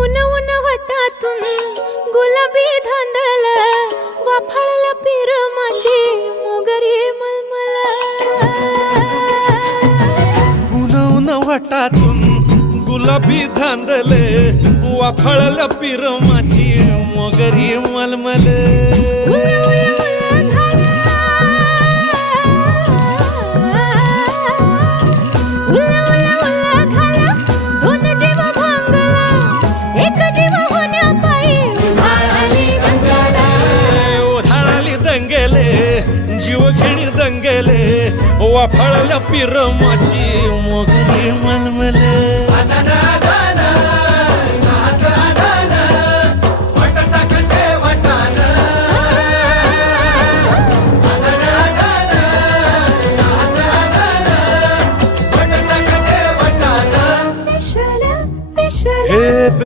उन उन वटातून गुलाबी धांदल वाफाळल्या पिरमाची मोगरी मलमल उन उन वटातून गुलाबी धांदले वाफाळल्या पिरमाची मोगरी मलमल जीव घेणी दंगेले वाफाळल्या पिरमाची